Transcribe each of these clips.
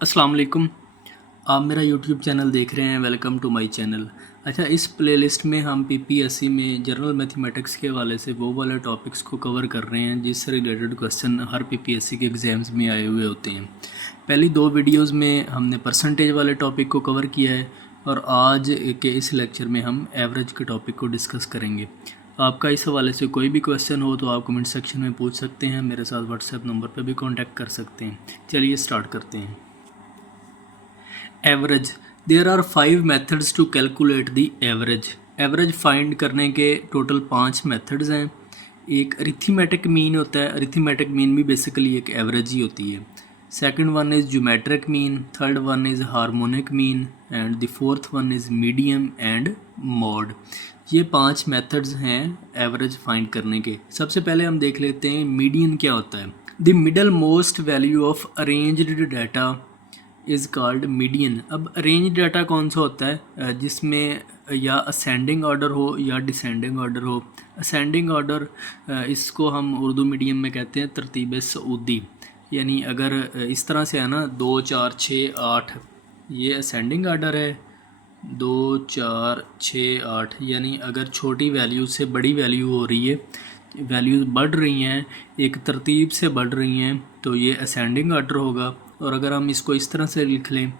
अस्सलाम वालेकुम। आप मेरा यूट्यूब चैनल देख रहे हैं। Welcome to my channel. अच्छा, इस प्लेलिस्ट में हम पीपीएससी में जनरल मैथमेटिक्स के हवाले से वो वाले टॉपिक्स को कवर कर रहे हैं जिससे रिलेटेड क्वेश्चन हर पीपीएससी के एग्ज़ाम्स में आए हुए होते हैं। पहली दो वीडियोस में हमने परसेंटेज वाले टॉपिक को कवर किया है और आज के इस लेक्चर में हम एवरेज के टॉपिक को डिस्कस करेंगे। आपका इस हवाले से कोई भी क्वेश्चन हो तो आप कमेंट सेक्शन में पूछ सकते हैं। मेरे साथ व्हाट्सएप नंबर पर भी कॉन्टैक्ट कर सकते हैं। चलिए स्टार्ट करते हैं। Average. There are 5 methods to calculate the average. Average find करने के टोटल 5 मेथड्स हैं। एक अरिथमेटिक मीन होता है। अरिथमेटिक मीन भी बेसिकली एक एवरेज ही होती है। Second one is geometric mean, third one is harmonic mean and the fourth one is medium and mod. ये 5 मेथड्स हैं एवरेज फाइंड करने के। सबसे पहले हम देख लेते हैं मीडियन क्या होता है। The middle most value of arranged data is called median. अब अरेंज डाटा कौन सा होता है जिसमें या असेंडिंग ऑर्डर हो या डिसेंडिंग ऑर्डर हो। असेंडिंग ऑर्डर इसको हम उर्दू मीडियम में कहते हैं तरतीब सऊदी। यानी अगर इस तरह से है ना 2 4 6 8, ये असेंडिंग ऑर्डर है। 2 4 6 8 यानी अगर छोटी वैल्यू से बड़ी वैल्यू हो रही है, वैल्यूज़ बढ़ रही हैं, एक तरतीब से बढ़ रही हैं, तो ये असेंडिंग ऑर्डर होगा। और अगर हम इसको इस तरह से लिख लें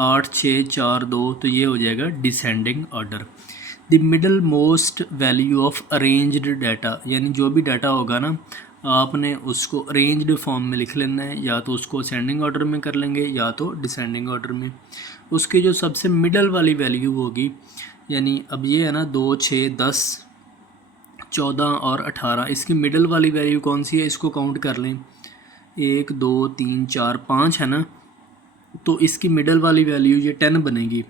8 6 4 2, तो ये हो जाएगा descending order. The middle most value of arranged data, यानी जो भी डाटा होगा ना आपने उसको अरेंज्ड फॉर्म में लिख लेना है। या तो उसको असेंडिंग ऑर्डर में कर लेंगे या तो डिसेंडिंग ऑर्डर में। उसकी जो सबसे मिडल वाली वैल्यू होगी, यानी अब ये है ना 2 6 10 14 और 18, इसकी मिडल वाली वैल्यू कौन सी है, इसको काउंट कर लें। 1 2 3 4 5 है ना, तो इसकी मिडल वाली वैल्यू ये 10 बनेगी।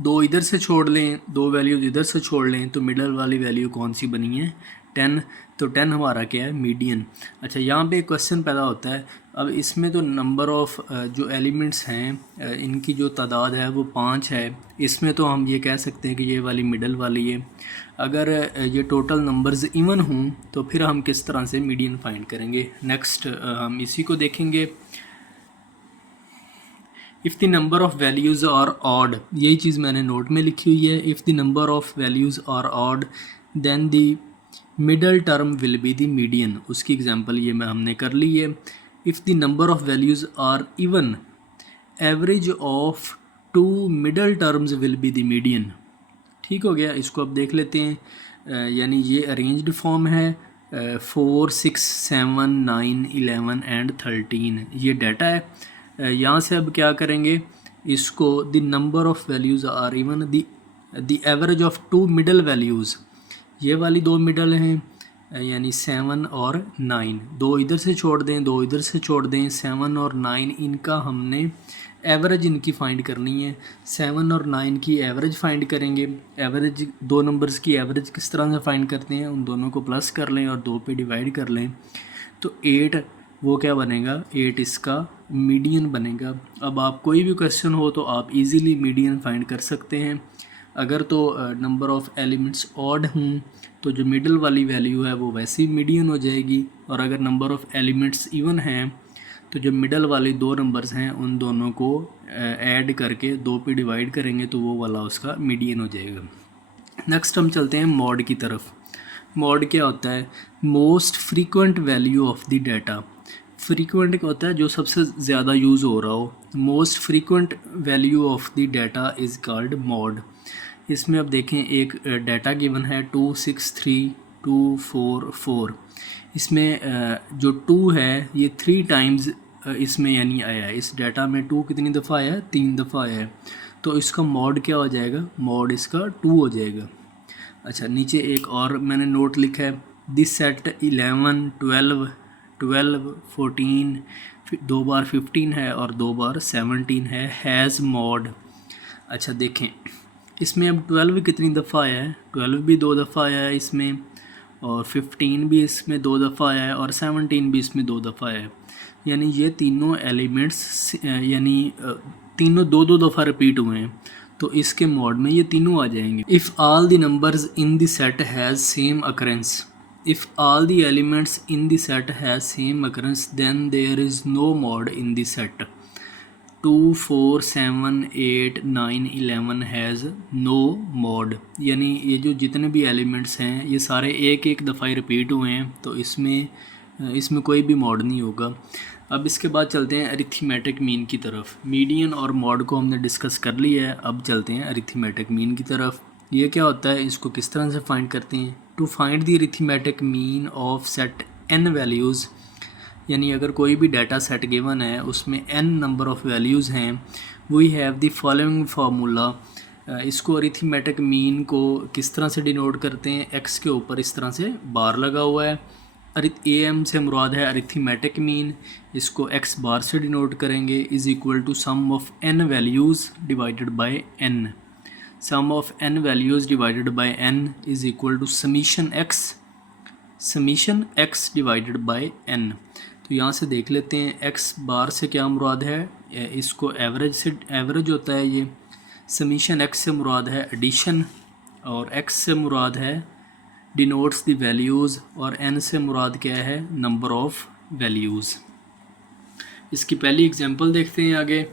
दो इधर से छोड़ लें, दो वैल्यूज़ इधर से छोड़ लें, तो मिडल वाली वैल्यू कौन सी बनी है, 10। तो 10 हमारा क्या है, मीडियन। अच्छा, यहाँ पे एक क्वेश्चन पैदा होता है। अब इसमें तो नंबर ऑफ़ जो एलिमेंट्स हैं इनकी जो तादाद है वो 5 है। इसमें तो हम ये कह सकते हैं कि ये वाली मिडल वाली है। अगर ये टोटल नंबर्स इवन हों तो फिर हम किस तरह से मीडियन फाइंड करेंगे। नेक्स्ट हम इसी को देखेंगे। If the number of values are odd, यही चीज़ मैंने नोट में लिखी हुई है। If the number of values are odd then the middle term will be the median. उसकी एग्जांपल ये मैं हमने कर ली है। If the number of values are even average of 2 middle terms will be the median. ठीक हो गया। इसको अब देख लेते हैं। यानी ये अरेंज्ड फॉर्म है। 4 6 7 9 11 एंड 13 ये डाटा है। यहाँ से अब क्या करेंगे, इसको the number of values are even the average of 2 middle values, ये वाली 2 मिडल हैं यानी 7 और 9। 2 इधर से छोड़ दें, 2 इधर से छोड़ दें, 7 और 9 इनका हमने एवरेज इनकी फ़ाइंड करनी है। 7 और 9 की एवरेज फ़ाइंड करेंगे। एवरेज, दो नंबर्स की एवरेज किस तरह से फ़ाइंड करते हैं, उन दोनों को प्लस कर लें और 2 पे डिवाइड कर लें, तो 8 वो क्या बनेगा, 8 इसका मीडियन बनेगा। अब आप कोई भी क्वेश्चन हो तो आप इजीली मीडियन फाइंड कर सकते हैं। अगर तो नंबर ऑफ़ एलिमेंट्स ऑड हों तो जो मिडल वाली वैल्यू है वो वैसे ही मीडियन हो जाएगी। और अगर नंबर ऑफ़ एलिमेंट्स इवन हैं तो जो मिडल वाले 2 नंबर्स हैं उन दोनों को ऐड करके 2 पे डिवाइड करेंगे तो वो वाला उसका मीडियन हो जाएगा। नेक्स्ट हम चलते हैं मॉड की तरफ। मॉड क्या होता है, most frequent value of the data. Frequent क्या होता है, जो सबसे ज़्यादा यूज़ हो रहा हो। Most frequent value of the data is called mod. इसमें अब देखें एक डाटा गिवन है 2 6 3 2 4 4। इसमें जो 2 है ये 3 टाइम्स इसमें यानी आया है। इस डाटा में 2 कितनी दफ़ा आया है, 3 दफ़ा आया है। तो इसका मॉड क्या हो जाएगा, मॉड इसका 2 हो जाएगा। अच्छा, नीचे एक और मैंने नोट लिखा है, दिस सेट 11 12 12 14, 2 बार 15 है और 2 बार 17 है, हैज़ मॉड। अच्छा देखें, इसमें अब 12 कितनी दफ़ा आया है, 12 भी 2 दफ़ा आया है इसमें, और 15 भी इसमें 2 दफ़ा आया है और 17 भी इसमें 2 दफ़ा आया है। यानी ये तीनों एलिमेंट्स यानी तीनों 2 दफ़ा रिपीट हुए हैं, तो इसके मॉड में ये तीनों आ जाएंगे। If all the numbers in the set has same occurrence, if all the elements in the set has same occurrence then there is no mode in the set. 2, 4, 7, 8, 9, 11 has no mode, यानी ये जो जितने भी elements हैं ये सारे एक एक दफ़ा ही रिपीट हुए हैं, तो इसमें कोई भी मॉड नहीं होगा। अब इसके बाद चलते हैं अरिथमेटिक मीन की तरफ। मीडियन और मॉड को हमने डिस्कस कर लिया है, अब चलते हैं अरिथमेटिक मीन की तरफ। ये क्या होता है, इसको किस तरह से फाइंड करते हैं? To find the arithmetic mean of set n values, यानी अगर कोई भी डाटा सेट गिवन है उसमें n नंबर ऑफ़ वैल्यूज़ हैं, we have the following formula. इसको अरिथमेटिक मीन को किस तरह से डिनोट करते हैं? x के ऊपर इस तरह से बार लगा हुआ है, AM से मुराद है अरिथमेटिक मीन, इसको x बार से डिनोट करेंगे, is equal to sum of n values divided by n। Sum of n values divided by n is equal to summation x divided by n। तो यहाँ से देख लेते हैं x बार से क्या मुराद है, इसको एवरेज होता है ये। समीशन x से मुराद है एडिशन, और x से मुराद है डिनोट्स द वैल्यूज़, और n से मुराद क्या है, नंबर ऑफ़ वैल्यूज़। इसकी पहली एग्जांपल देखते हैं आगे।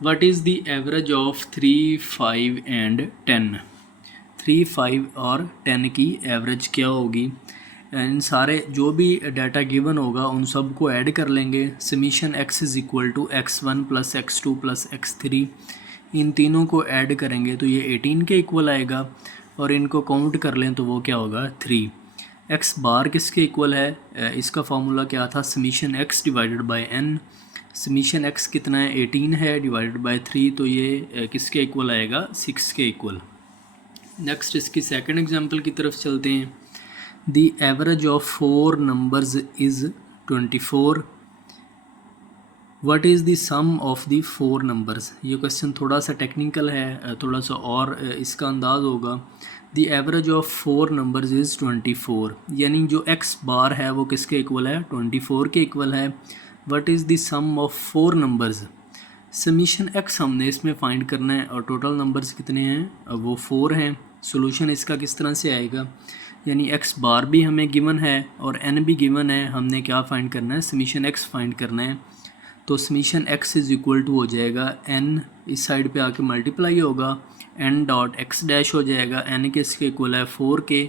What is the average of 3, 5 and 10? 3, 5 और 10 की एवरेज क्या होगी? इन सारे जो भी डाटा गिवन होगा उन सब को ऐड कर लेंगे। Summation x is equal to x1 plus x2 plus x3, इन तीनों को ऐड करेंगे तो ये 18 के इक्वल आएगा, और इनको काउंट कर लें तो वो क्या होगा, 3। x बार किसके इक्वल है? इसका फार्मूला क्या था, summation x divided by n। Summation x कितना है, 18 है, डिवाइडेड बाय 3, तो ये किसके इक्वल आएगा, 6 के इक्वल। नेक्स्ट इसकी सेकंड एग्जांपल की तरफ चलते हैं। The average of 4 numbers is 24, what is the sum of the 4 numbers? ये क्वेश्चन थोड़ा सा टेक्निकल है, थोड़ा सा और इसका अंदाज़ होगा। The average of 4 numbers is 24, यानी जो x बार है वो किसके इक्वल है, 24 के इक्वल है। What is the sum of 4 numbers? Summation x हमने इसमें फाइंड करना है, और टोटल नंबर्स कितने हैं, वो 4 हैं। सोल्यूशन इसका किस तरह से आएगा, यानी x बार भी हमें गिवन है और n भी गिवन है, हमने क्या फाइंड करना है, समीशन x फाइंड करना है। तो summation x is equal to हो जाएगा n, इस साइड पे आके मल्टीप्लाई होगा, n डॉट x डैश हो जाएगा, n किसके इक्वल है, 4 के,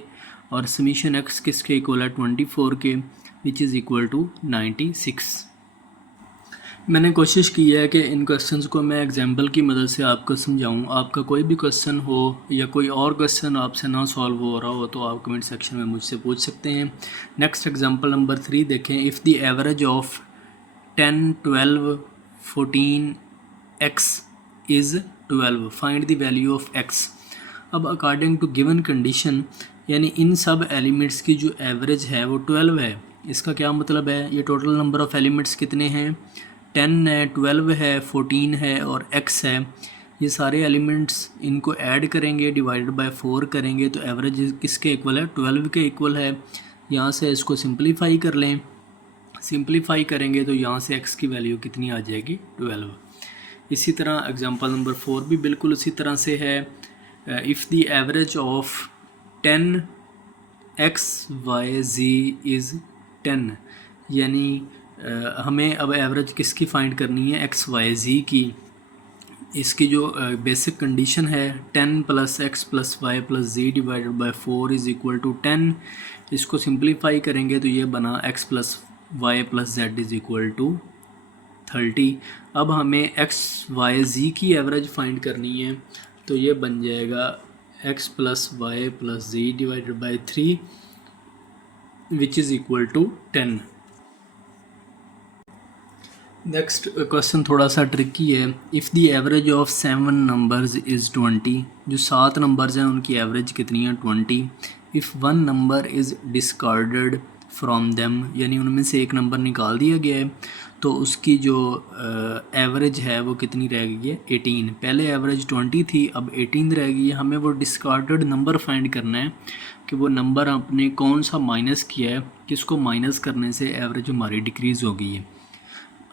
और समीशन x किसके इक्वल है, 24 के, विच इज़ इक्वल टू 96। मैंने कोशिश की है कि इन क्वेश्चंस को मैं एग्जाम्पल की मदद से आपको समझाऊं। आपका कोई भी क्वेश्चन हो या कोई और क्वेश्चन आपसे ना सॉल्व हो रहा हो तो आप कमेंट सेक्शन में मुझसे पूछ सकते हैं। नेक्स्ट एग्जांपल नंबर 3 देखें। If the average of 10, 12, 14 x is 12, find the value of x। अब अकॉर्डिंग टू गिवन कंडीशन, यानी इन सब एलिमेंट्स की जो एवरेज है वो 12 है। इसका क्या मतलब है, ये टोटल नंबर ऑफ़ एलिमेंट्स कितने हैं, 10 है, 12 है, 14 है और x है। ये सारे एलिमेंट्स इनको ऐड करेंगे, डिवाइडेड बाय 4 करेंगे, तो एवरेज किसके इक्वल है, 12 के इक्वल है। यहाँ से इसको सिंप्लीफाई कर लें, सिंप्लीफाई करेंगे तो यहाँ से x की वैल्यू कितनी आ जाएगी, 12। इसी तरह एग्जांपल नंबर 4 भी बिल्कुल उसी तरह से है। If the average of 10 x y z is 10, यानी हमें अब एवरेज किसकी फ़ाइंड करनी है, x y z की। इसकी जो बेसिक कंडीशन है 10 plus x plus y plus z divided by 4 is equal to 10। इसको सिंप्लीफाई करेंगे तो ये बना x plus y plus z is equal to 30। अब हमें x y z की एवरेज फाइंड करनी है, तो ये बन जाएगा x plus y plus z divided by 3 which is equal to 10। Next question थोड़ा सा ट्रिकी है। If the average of 7 numbers is 20, जो 7 नंबर्स हैं उनकी एवरेज कितनी है, 20। If 1 number is discarded from them, यानी उनमें से एक नंबर निकाल दिया गया है, तो उसकी जो एवरेज है वो कितनी रह गई है, 18। पहले एवरेज 20 थी, अब 18 रह गई है। हमें वो डिस्कार्डेड नंबर फाइंड करना है कि वो नंबर आपने कौन सा माइनस किया है, किसको माइनस करने से एवरेज हमारी डिक्रीज़ हो गई है।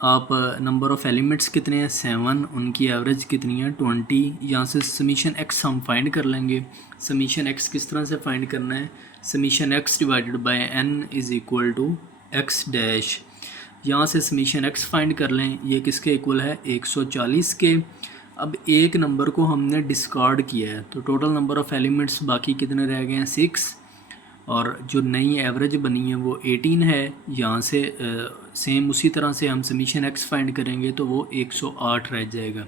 आप नंबर ऑफ़ एलिमेंट्स कितने हैं, 7, उनकी एवरेज कितनी है, 20। यहाँ से समीशन x हम फाइंड कर लेंगे। समीशन x किस तरह से फाइंड करना है, summation x divided by n is equal to x dash. यहाँ से समीशन एक्स फाइंड कर लें, ये किसके इक्वल है 140 के। अब एक नंबर को हमने डिस्कार्ड किया है, तो टोटल नंबर ऑफ़ एलिमेंट्स बाकी कितने रह गए हैं 6, और जो नई एवरेज बनी है वो 18 है। यहाँ से सेम उसी तरह से हम समीशन एक्स फाइंड करेंगे तो वो 108 रह जाएगा।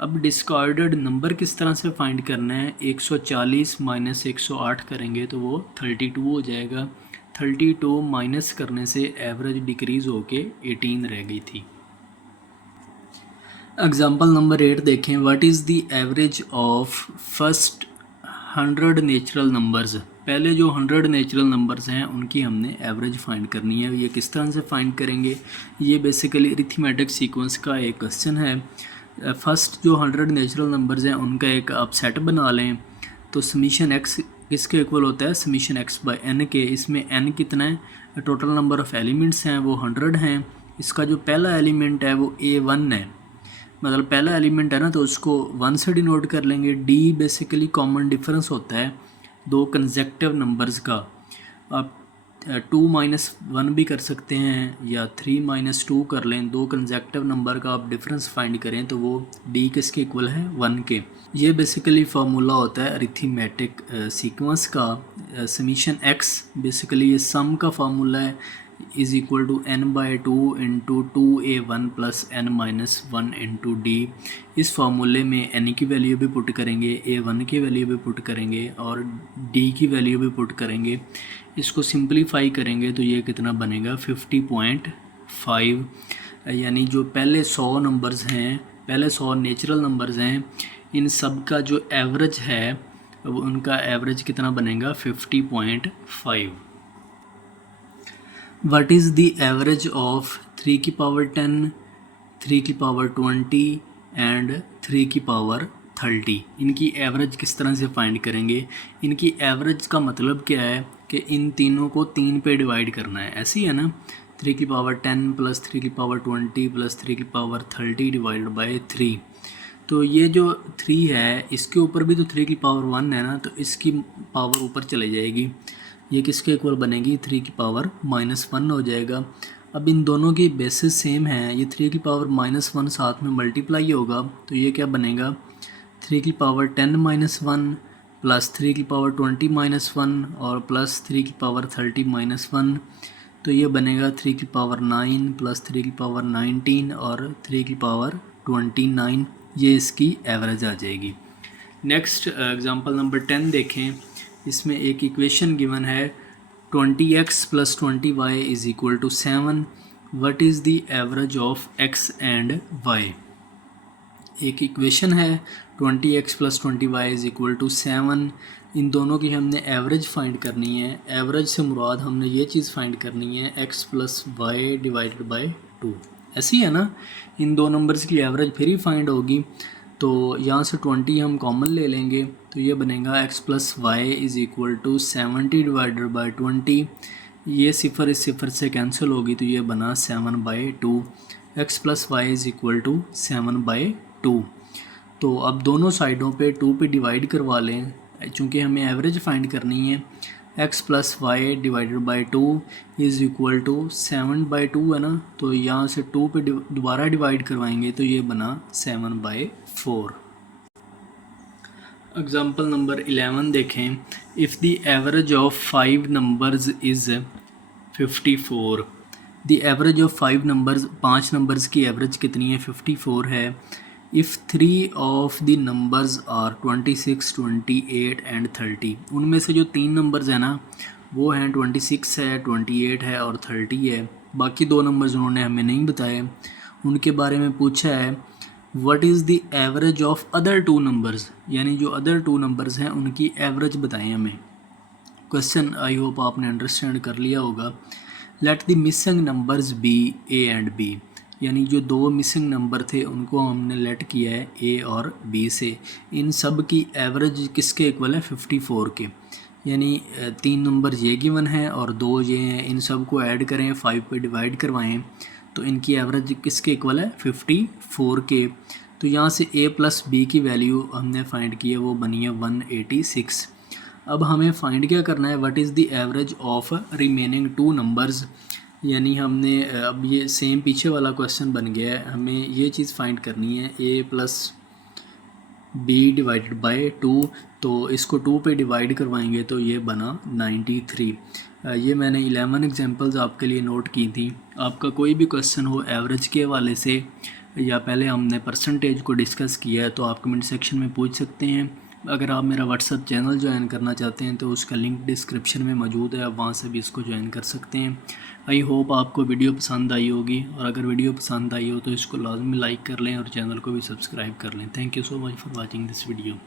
अब डिस्कार्डेड नंबर किस तरह से फाइंड करना है, 140 माइनस 108 करेंगे तो वो 32 हो जाएगा। 32 माइनस करने से एवरेज डिक्रीज़ होके 18 रह गई थी। एग्जाम्पल नंबर 8 देखें, what is the average of first 100 natural numbers. पहले जो 100 नेचुरल नंबर्स हैं उनकी हमने एवरेज फाइंड करनी है। ये किस तरह से फाइंड करेंगे, ये बेसिकली अरिथमेटिक सीक्वेंस का एक क्वेश्चन है। फर्स्ट जो 100 नेचुरल नंबर्स हैं उनका एक आप सेट बना लें, तो समीशन एक्स किसके इक्वल होता है, समीशन एक्स बाय एन के। इसमें एन कितना है, टोटल नंबर ऑफ़ एलिमेंट्स हैं वो 100 हैं। इसका जो पहला एलिमेंट है वो A1 है, मतलब पहला एलिमेंट है ना, तो उसको 1 से डिनोट कर लेंगे। D बेसिकली कॉमन डिफरेंस होता है दो कंसेक्टिव नंबर्स का। आप 2-1 भी कर सकते हैं या 3-2 कर लें। दो कंसेक्टिव नंबर का आप डिफरेंस फाइंड करें तो वो D किसके इक्वल है 1 के। ये बेसिकली फार्मूला होता है अरिथमेटिक सीक्वेंस का। समीशन एक्स बेसिकली ये सम का फार्मूला है, is equal to n/2 into 2a1 plus n-1 into d. इस फार्मूले में n की वैल्यू भी पुट करेंगे, a1 की वैल्यू भी पुट करेंगे और d की वैल्यू भी पुट करेंगे। इसको सिंप्लीफाई करेंगे तो ये कितना बनेगा 50.5। यानी जो पहले 100 नंबर्स हैं, पहले 100 नेचुरल नंबर्स हैं, इन सब का जो एवरेज है उनका एवरेज कितना बनेगा 50.5। What is the average of 3 की पावर 10, 3 की पावर 20 एंड 3 की पावर 30। इनकी एवरेज किस तरह से फाइंड करेंगे, इनकी एवरेज का मतलब क्या है कि इन तीनों को 3 पे डिवाइड करना है, ऐसी है ना। 3 की पावर 10 प्लस 3 की पावर 20 प्लस 3 की पावर 30 डिवाइडेड बाय 3। तो ये जो 3 है इसके ऊपर भी तो 3 की पावर 1 है ना, तो इसकी पावर ऊपर चली जाएगी। ये किसके इक्वल बनेगी 3 की पावर -1 हो जाएगा। अब इन दोनों की बेसिस सेम है, ये 3 की पावर -1 साथ में मल्टीप्लाई होगा तो ये क्या बनेगा 3 की पावर 10-1 प्लस 3 की पावर 20-1 और प्लस 3 की पावर 30-1। तो ये बनेगा 3 की पावर 9 प्लस 3 की पावर 19 और 3 की पावर 29। ये इसकी एवरेज आ जाएगी। नेक्स्ट एग्जांपल नंबर 10 देखें, इसमें एक इक्वेशन गिवन है 20x plus 20y is equal to 7। What is the average of x and y। एक इक्वेशन है 20x plus 20y is equal to 7। इन दोनों की हमने एवरेज फाइंड करनी है। एवरेज से मुराद हमने ये चीज़ फाइंड करनी है x plus y divided by 2, ऐसी है ना। इन दो नंबर्स की एवरेज फिर ही फाइंड होगी, तो यहाँ से 20 हम कॉमन ले लेंगे तो ये बनेगा x plus y is equal to 70 divided by 20। ये सिफर इस सिफर से कैंसिल होगी तो ये बना 7/2। x plus y is equal to 7/2। तो अब दोनों साइडों पे 2 पे डिवाइड करवा लें, चूँकि हमें एवरेज फाइंड करनी है। x plus y divided by 2 is equal to 7/2 है ना, तो यहाँ से 2 पे दोबारा डिवाइड करवाएंगे तो ये बना 7/4। एग्जाम्पल नंबर 11 देखें, if the average of 5 numbers is 54। The average of 5 numbers, 5 numbers की एवरेज कितनी है 54 है। If 3 of the numbers are 26, 28 and 30। उनमें से जो 3 नंबर्स हैं ना वो हैं 26 है, 28 है और 30 है। बाकी 2 नंबर्स उन्होंने हमें नहीं बताए, उनके बारे में पूछा है what is the average of other 2 numbers, यानी जो अदर 2 नंबर्स हैं उनकी एवरेज बताएं हमें। क्वेश्चन आई होप आपने अंडरस्टैंड कर लिया होगा। Let the missing numbers be a and b, यानी जो 2 मिसिंग नंबर थे उनको हमने लेट किया है ए और बी से। इन सब की एवरेज किसके इक्वल है 54 के, यानी 3 नंबर ये गिवन है और 2 ये हैं। इन सब को ऐड करें, 5 पे डिवाइड करवाएं तो इनकी एवरेज किसके इक्वल है 54 के। तो यहाँ से a प्लस बी की वैल्यू हमने फाइंड की है, वो बनी है 186। अब हमें फाइंड क्या करना है, what is the average of remaining 2 numbers. यानी हमने अब ये सेम पीछे वाला क्वेश्चन बन गया है, हमें ये चीज़ फाइंड करनी है a plus b divided by 2। तो इसको 2 पे डिवाइड करवाएंगे तो ये बना 93। ये मैंने 11 एग्जांपल्स आपके लिए नोट की थी। आपका कोई भी क्वेश्चन हो एवरेज के हवाले से या पहले हमने परसेंटेज को डिस्कस किया है तो आप कमेंट सेक्शन में पूछ सकते हैं। अगर आप मेरा व्हाट्सअप चैनल ज्वाइन करना चाहते हैं तो उसका लिंक डिस्क्रिप्शन में मौजूद है, आप वहाँ से भी इसको ज्वाइन कर सकते हैं। आई होप आपको वीडियो पसंद आई होगी, और अगर वीडियो पसंद आई हो तो इसको लाजमी लाइक कर लें और चैनल को भी सब्सक्राइब कर लें। Thank you so much for watching this video.